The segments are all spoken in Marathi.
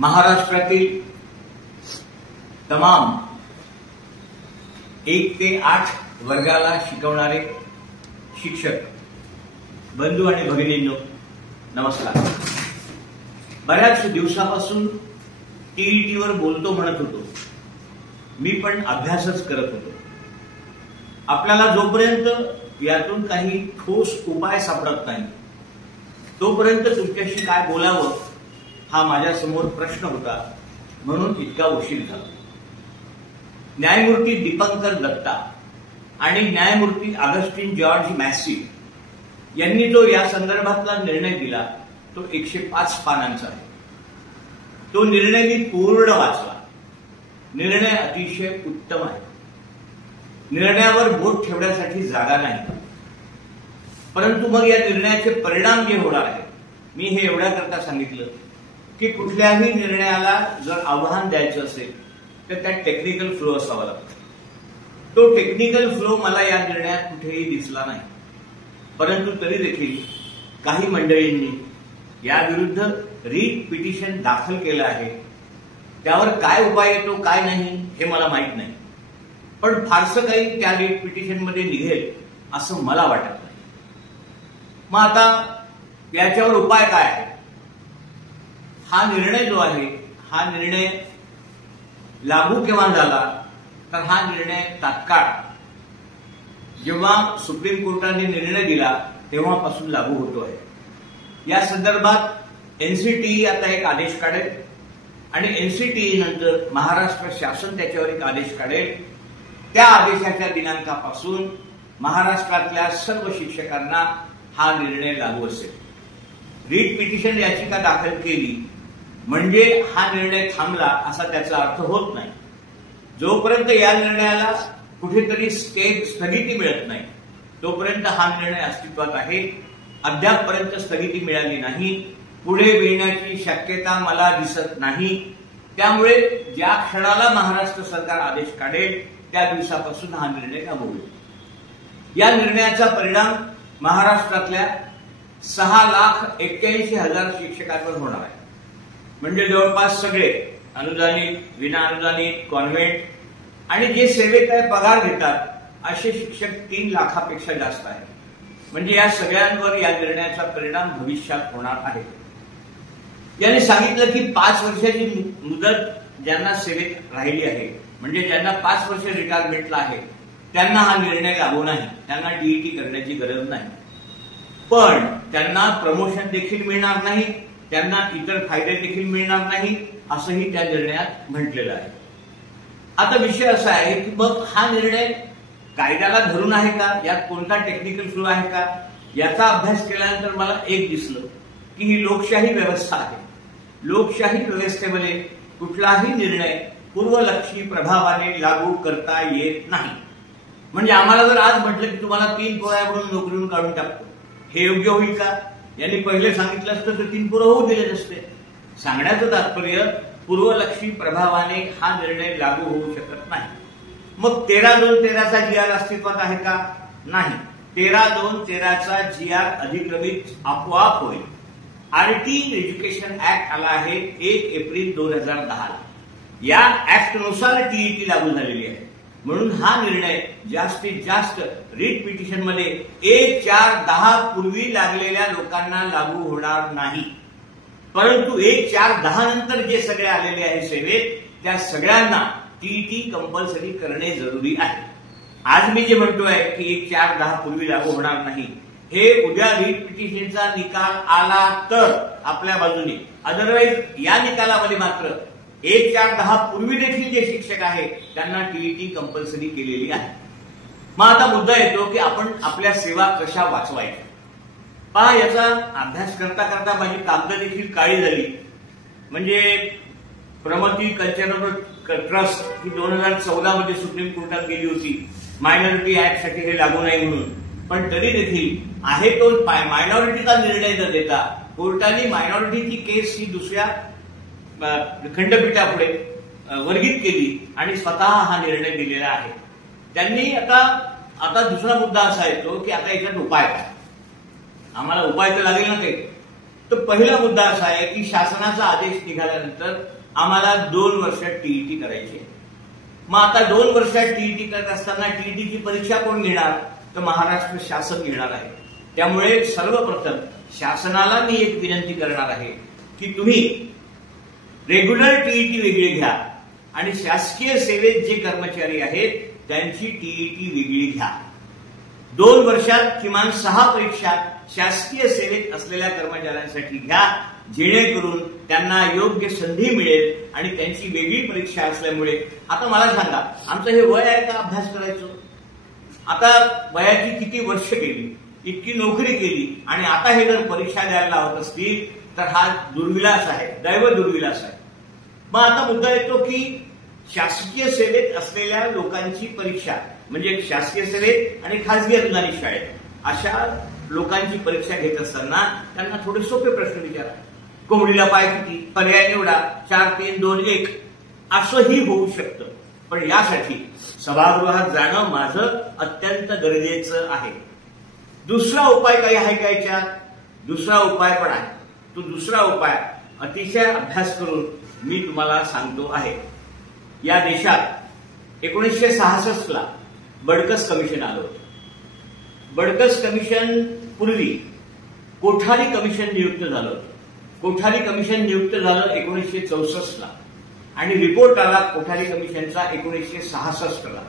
महाराष्ट्रातील तमाम 1 ते 8 वर्गाला शिकवणारे शिक्षक बंधू आणि भगिनींनो, नमस्कार. बऱ्याच दिवसापासून टीईटीवर बोलतो म्हणत होतो. मी पण अभ्यासच करत होतो. आपल्याला जोपर्यंत यातून काही ठोस उपाय सापडत नाही तोपर्यंत तुमच्याशी काय बोलावं हा माझ्यासमोर प्रश्न होता, म्हणून इतका उशीर झाला. न्यायमूर्ती दीपंकर दत्ता आणि न्यायमूर्ती अगस्टिन जॉर्ज मॅसी यांनी जो या संदर्भातला निर्णय दिला तो 105 पानांचा आहे. तो निर्णय मी पूर्ण वाचला. निर्णय अतिशय उत्तम आहे. निर्णयावर बोट ठेवण्यासाठी जागा नाही. परंतु मग या निर्णयाचे परिणाम जे होणार आहेत, मी हे एवढ्याकरता सांगितलं की कुठल्याही निर्णयाला जर आव्हान द्यायचं असेल तर त्यात टेक्निकल फ्लो असावा लागतो. तो टेक्निकल फ्लो मला या निर्णयात कुठेही दिसला नाही. परंतु तरी देखील काही मंडळींनी याविरुद्ध रीट पिटिशन दाखल केलं आहे. त्यावर काय उपाय येतो काय नाही हे मला माहीत नाही, पण फारसं काही त्या रीट पिटिशनमध्ये निघेल असं मला वाटत नाही. मग आता याच्यावर उपाय काय आहे? हा निर्णय जो आहे, हा निर्णय लागू केव्हा झाला तर हा निर्णय तात्काळ जेव्हा सुप्रीम कोर्टाने निर्णय दिला तेव्हापासून लागू होतो आहे. या संदर्भात एनसीटीई आता एक आदेश काढेल आणि एनसीटीई नंतर महाराष्ट्र शासन त्याच्यावर एक आदेश काढेल. त्या आदेशाच्या दिनांकापासून महाराष्ट्रातल्या सर्व शिक्षकांना हा निर्णय लागू असेल. रीट पिटिशन याचिका दाखल केली म्हणजे हा निर्णय थांबला असा त्याचा अर्थ होत नाही. जोपर्यंत या निर्णयाला कुठेतरी स्थगिती मिळत नाही तोपर्यंत हा निर्णय अस्तित्वात आहे. अद्यापपर्यंत स्थगिती मिळाली नाही. पुढे मिळण्याची शक्यता मला दिसत नाही. त्यामुळे ज्या क्षणाला महाराष्ट्र सरकार आदेश काढेल त्या दिवसापासून हा निर्णय लागू होईल. या निर्णयाचा परिणाम महाराष्ट्रातल्या 6,81,000 शिक्षकांवर होणार आहे. म्हणजे जवळपास सगळे अनुदानित, विना अनुदानित, कॉन्व्हेंट आणि जे सेवेत पगार घेतात असे शिक्षक 3 लाखापेक्षा जास्त आहेत. म्हणजे या सगळ्यांवर या निर्णयाचा परिणाम भविष्यात होणार आहे. याने सांगितलं की 5 वर्षाची मुदत ज्यांना सेवेत राहिली आहे, म्हणजे ज्यांना 5 वर्ष रिटायरमेंटला आहे, त्यांना हा निर्णय लागू नाही. त्यांना टीईटी करण्याची गरज नाही. पण त्यांना प्रमोशन देखील मिळणार नाही, त्यांना इतर फायदे देखील मिळणार नाही असंही त्या निर्णयात म्हटलेलं आहे. आता विषय असा आहे की मग हा निर्णय कायद्याला धरून आहे का, यात कोणता टेक्निकल फ्लो आहे का, याचा अभ्यास केल्यानंतर मला एक दिसलं की ही लोकशाही व्यवस्था आहे. लोकशाही व्यवस्थेमध्ये कुठलाही निर्णय पूर्वलक्षी प्रभावाने लागू करता येत नाही. म्हणजे आम्हाला जर आज म्हटलं की तुम्हाला 3 पोळ्यावरून नोकरीवरून काढून टाकतो, हे योग्य होईल का? यांनी पहिले सांगितलं असतं तर 3 पोरं होऊ दिले नसते. सांगण्याचं तात्पर्य पूर्वलक्षी प्रभावाने हा निर्णय लागू होऊ शकत नाही. मग 13/2/13 चा GR अस्तित्वात आहे का? नाही. 13/2/13 GR अधिक्रमित आपोआप होईल. आरटी एज्युकेशन ऍक्ट आला आहे 1 एप्रिल 2010 ला. या ऍक्टनुसार टीईटी लागू झालेली आहे. म्हणून हा निर्णय जास्तीत जास्त रीट पिटिशन मध्ये 1/4/10 पूर्वी लागलेल्या लोकांना लागू होणार नाही. परंतु 1/4/10 नंतर जे सगळे आलेले आहे सेवेत त्या सगळ्यांना टीईटी कंपल्सरी करणे जरुरी आहे. आज मी जे म्हणतोय की 1/4/10 पूर्वी लागू होणार नाही, हे उद्या रीट पिटिशनचा निकाल आला तर आपल्या बाजूने, अदरवाईज या निकालामध्ये मात्र 1/4/10 पूर्वी देखील जे शिक्षक आहेत त्यांना टीईटी कंपल्सरी केलेली आहे. मग आता मुद्दा येतो की आपण आपल्या सेवा कशा वाचवायच्या. पहा, याचा अभ्यास करता करता माझी कागद देखील काळी झाली. म्हणजे प्रमती कल्चरल ट्रस्ट ही 2014 मध्ये सुप्रीम कोर्टात गेली होती मायनॉरिटी ऍक्ट साठी हे लागू नाही म्हणून. पण तरी देखील आहे तो मायनॉरिटीचा निर्णय न देता कोर्टाने मायनॉरिटीची केस ही दुसऱ्या खंडपीठापुढे वर्गित केली आणि स्वतः हा निर्णय दिलेला आहे. त्यांनी आता दुसरा मुद्दा असा येतो की आता याच्यात उपाय काय? आम्हाला उपाय तर लागेल ना काही. तर पहिला मुद्दा असा आहे की शासनाचा आदेश निघाल्यानंतर आम्हाला 2 वर्षात टीईटी करायची आहे. मग आता 2 वर्षात टीईटी करत असताना टीईटीची परीक्षा कोण घेणार? तर महाराष्ट्र शासन घेणार आहे. त्यामुळे सर्वप्रथम शासनाला मी एक विनंती करणार आहे की तुम्ही रेग्युलर टीईटी वेगळी घ्या आणि शासकीय सेवेत जे कर्मचारी आहेत त्यांची टीईटी वेगळी घ्या. 2 वर्षात किमान 6 परीक्षा शासकीय सेवेत असलेल्या कर्मचाऱ्यांसाठी घ्या, जेणेकरून त्यांना योग्य संधी मिळेल आणि त्यांची वेगळी परीक्षा असल्यामुळे. आता मला सांगा, आमचं हे वय आहे का अभ्यास करायचं? आता वयाची किती वर्ष गेली, इतकी नोकरी केली आणि आता हे जर परीक्षा द्यायला लावत असतील तर हा दुर्विलास आहे, दैव दुर्विलास आहे. मग आता मुद्दा येतो की शासकीय सेवेत असलेल्या लोकांची परीक्षा, म्हणजे शासकीय सेवेत आणि खासगी अनुदानित शाळेत अशा लोकांची परीक्षा घेत असताना त्यांना थोडे सोपे प्रश्न विचारा. कोंबडीला पाय किती, पर्याय निवडा, 4, 3, 2, 1 असंही होऊ शकतं. पण यासाठी सभागृहात जाणं माझं अत्यंत गरजेचं आहे. दुसरा उपाय काही आहे का याच्यात? दुसरा उपाय पण आहे. तो दुसरा उपाय अतिशय अभ्यास करून मी तुम्हाला सांगतो आहे. या देशात 1966 ला बडकस कमिशन आलं होतं. बडकस कमिशन पूर्वी कोठारी कमिशन नियुक्त झालं होतं. कोठारी कमिशन नियुक्त झालं 1964 ला आणि रिपोर्ट आला कोठारी कमिशनचा 1966 ला.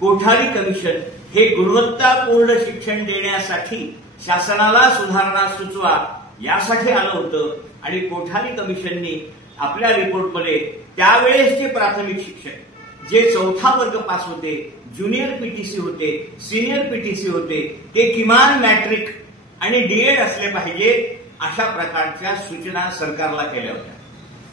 कोठारी कमिशन हे गुणवत्तापूर्ण शिक्षण देण्यासाठी शासनाला सुधारणा सुचवा यासाठी आलं होतं आणि कोठारी कमिशननी आपल्या रिपोर्टमध्ये त्यावेळेसचे प्राथमिक शिक्षक जे 4था वर्ग पास होते, ज्युनियर पीटीसी होते, सिनियर पीटीसी होते, ते किमान मॅट्रिक आणि डीएड असले पाहिजे अशा प्रकारच्या सूचना सरकारला केल्या होत्या.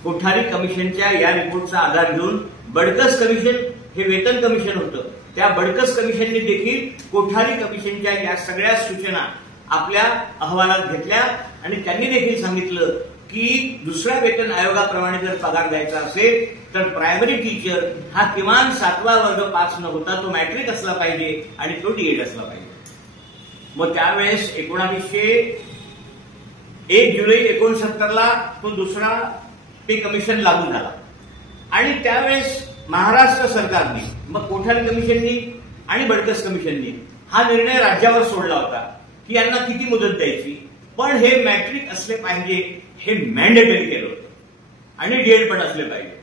कोठारी कमिशनच्या या रिपोर्टचा आधार घेऊन बडकस कमिशन हे वेतन कमिशन होतं. त्या बडकस कमिशनने देखील कोठारी कमिशनच्या या सगळ्या सूचना आपल्या अहवालात घेतल्या आणि त्यांनी देखील सांगितलं की दुसऱ्या वेतन आयोगाप्रमाणे जर पगार द्यायचा असेल तर प्रायमरी टीचर हा किमान 7वा वर्ग पास न होता तो मॅट्रिक असला पाहिजे आणि तो डीएड असला पाहिजे. मग त्यावेळेस 1 जुलै 1969 ला तो दुसरा पे कमिशन लागू झाला आणि त्यावेळेस महाराष्ट्र सरकारने, मग कोठारी कमिशननी आणि बडकस कमिशननी हा निर्णय राज्यावर सोडला होता की यांना किती मुदत द्यायची, पण हे मॅट्रिक असले पाहिजे हे मॅन्डेटरी केलं होतं आणि डीएड पण असले पाहिजे.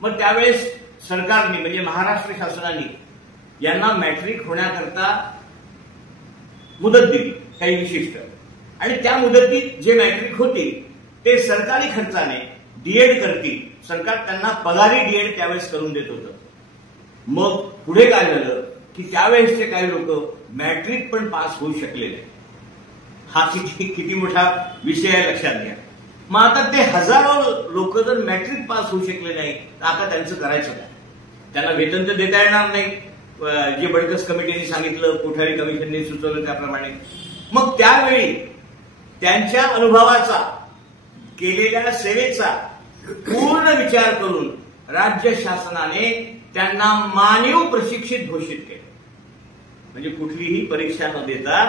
मग त्यावेळेस सरकारने म्हणजे महाराष्ट्र शासनाने यांना मॅट्रिक होण्याकरता मुदत दिली काही विशिष्ट आणि त्या मुदतीत जे मॅट्रिक होते ते सरकारी खर्चाने डीएड करतील. सरकार त्यांना पगारी डीएड त्यावेळेस करून देत होतं. मग पुढे काय झालं की त्यावेळेसचे काही लोक मॅट्रिक पण पास होऊ शकले नाही. हा किती मोठा विषय आहे लक्षात घ्या. मग आता ते हजारो लोक जर मॅट्रिक पास होऊ शकले नाही तर आता त्यांचं करायचं काय? त्यांना वेतन तर देता येणार नाही, जे बडकस कमिटीने सांगितलं, कोठारी कमिशनने सुचवलं त्याप्रमाणे. मग त्यावेळी त्यांच्या अनुभवाचा, केलेल्या सेवेचा पूर्ण विचार करून राज्य शासनाने त्यांना मानव प्रशिक्षित घोषित केले. म्हणजे कुठलीही परीक्षा न देता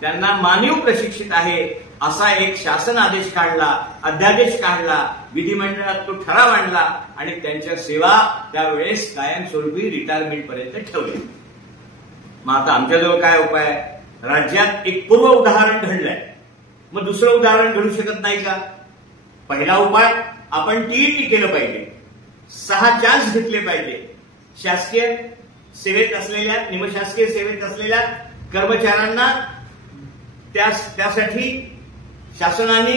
त्यांना मानव प्रशिक्षित आहे असा एक शासन आदेश काढला, अध्यादेश काढला, विधिमंडळात तो ठराव आणला आणि त्यांच्या सेवा त्यावेळेस कायमस्वरूपी रिटायरमेंट पर्यंत ठेवली. मग आता आमच्याजवळ काय उपाय आहे? राज्यात एक पूर्व उदाहरण घडलंय, मग दुसरं उदाहरण घडू शकत नाही का? पहिला उपाय, आपण टीईटी केलं पाहिजे, 6 चान्स घेतले पाहिजे. शासकीय सेवेत असलेल्या, निमशासकीय सेवेत असलेल्या कर्मचाऱ्यांना त्यासाठी शासनाने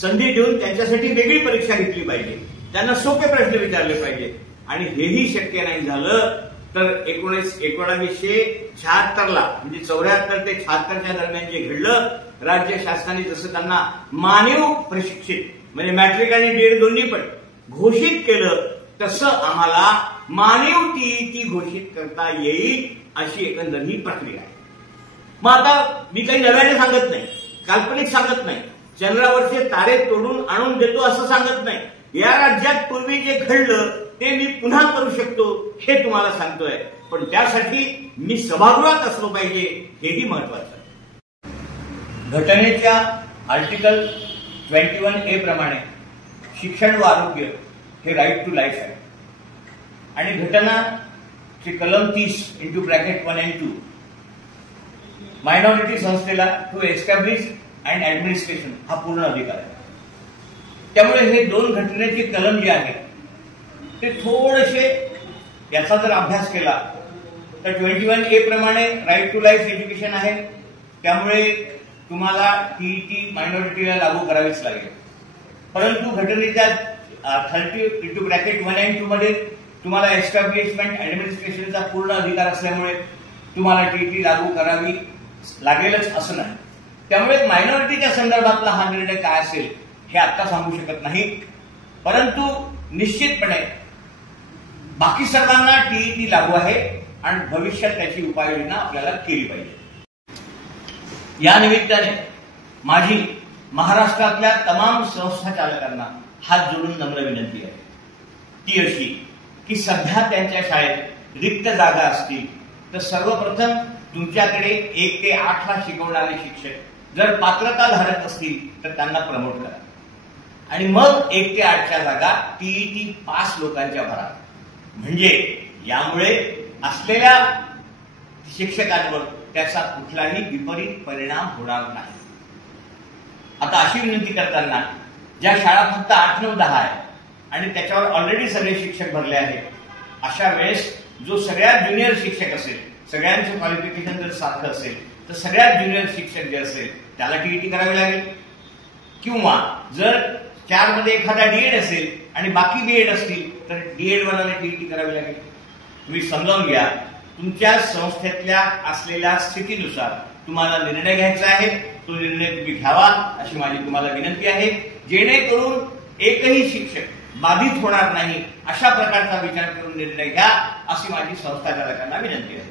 संधी देऊन त्यांच्यासाठी वेगळी परीक्षा घेतली पाहिजे, त्यांना सोपे प्रश्न विचारले पाहिजे. आणि हेही शक्य नाही झालं तर 1976 ला म्हणजे 74 ते 76च्या दरम्यान जे घडलं, राज्य शासनाने जसं त्यांना मानव प्रशिक्षित म्हणजे मॅट्रिक आणि डीएड दोन्ही पण घोषित केलं तसं आम्हाला मानव टीईटी घोषित करता येईल अशी एकंदर ही प्रक्रिया आहे. मग आता मी काही नव्याने सांगत नाही, काल्पनिक सांगत नाही, चंद्रावरचे तारे तोडून आणून देतो असं सांगत नाही. या राज्यात पूर्वी जे घडलं ते मी पुन्हा करू शकतो हे तुम्हाला सांगतोय, पण त्यासाठी मी सभागृहात असलो पाहिजे हेही महत्वाचं आहे. घटनेच्या आर्टिकल 21A प्रमाणे शिक्षण व आरोग्य हे राईट टू लाईफ आहे आणि घटनाचे कलम 30 *1 and 2 मायनॉरिटी संस्थेला टू एस्टॅब्लिश अँड ऍडमिनिस्ट्रेशन हा पूर्ण अधिकार आहे. त्यामुळे हे दोन घटनेचे कलम जे आहेत ते थोडेसे याचा जर अभ्यास केला तर 21A प्रमाणे राईट टू लाईफ एज्युकेशन आहे. त्यामुळे तुम्हाला टीईटी मायनॉरिटीला लागू करावीच लागेल. परंतु घटनेच्या 30 *1 and 2 मध्ये तुम्हाला एस्टॅब्लिशमेंट ऍडमिनिस्ट्रेशनचा पूर्ण अधिकार असल्यामुळे तुम्हाला टीईटी लागू करावी लागेलच असं नाही. त्यामुळे मायनॉरिटीच्या संदर्भातला हा निर्णय काय असेल हे आता सांगू शकत नाही. परंतु निश्चितपणे बाकी सर्वांना टीईटी लागू आहे आणि भविष्यात त्याची उपाययोजना आपल्याला केली पाहिजे. या निमित्ताने माझी महाराष्ट्रातल्या तमाम संस्था चालकांना हात जोडून नम्र विनंती आहे ती अशी की सध्या त्यांच्या शाळेत रिक्त जागा असतील तर सर्वप्रथम तुमच्याकडे 1 ते 8 ला शिकवणारे शिक्षक जर पात्रताधारक असतील तर त्यांना प्रमोट करा आणि मग 1 ते 8च्या जागा टीईटी पास लोकांच्या भरा. म्हणजे यामुळे असलेल्या शिक्षकांवर त्याचा कुठलाही विपरीत परिणाम होणार नाही. आता अशी विनंती करताना ज्या शाळा फक्त 8, 9, 10 आहे आणि त्याच्यावर ऑलरेडी सगळे शिक्षक भरले आहेत अशा वेळेस जो सगळ्यात ज्युनियर शिक्षक असेल सगळ्यांचं क्वालिफिकेशन जर सारखं असेल तर सगळ्यात ज्युनियर शिक्षक जे असेल त्याला टीईटी करावी लागेल. किंवा जर 4 मध्ये एखादा डीएड असेल आणि बाकी बीएड असतील तर डीएड वाल्याला टीईटी करावी लागेल. तुम्ही समजावून घ्या तुमच्या संस्थेतल्या असलेल्या स्थितीनुसार तुम्हाला निर्णय घ्यायचा आहे. तो निर्णय तुम्ही घ्यावा अशी माझी तुम्हाला विनंती आहे जेणेकरून एकही शिक्षक बाधित होणार नाही अशा प्रकारचा विचार करून निर्णय घ्या अशी माझी संस्था चालकांना विनंती आहे.